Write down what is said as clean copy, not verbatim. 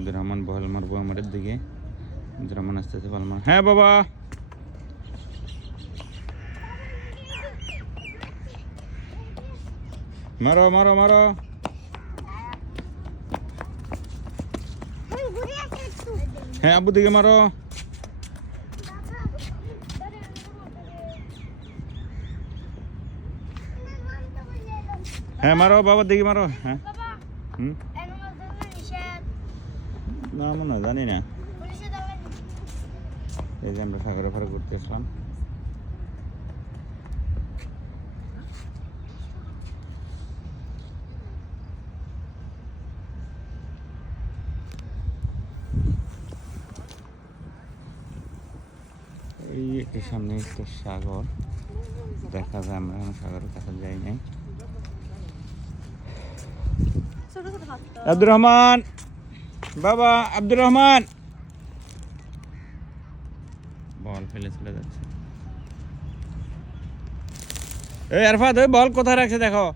আব্দুর রহমান বল মারবো আমাদের দিকে। আব্দুর রহমান আস্তে আস্তে বল মার। হ্যাঁ বাবা, মারো মারো মারো। হ্যাঁ আব্বু দিকে মারো। হ্যাঁ মারো বাবার দিকে মারো। হ্যাঁ না মনে হয়, জানি না। এই যে আমরা সাগরে ফারে ঘুরতে আসলাম। এই একটু সামনে একটু সাগর দেখা যায়, আমরা এখন সাগরের কাছে যাই নাই। আব্দুর রহমান বাবা, আব্দুর রহমান বল ফেলে চলে যাচ্ছে। এই আরফাত, ওই বল কোথায় রাখছে দেখো।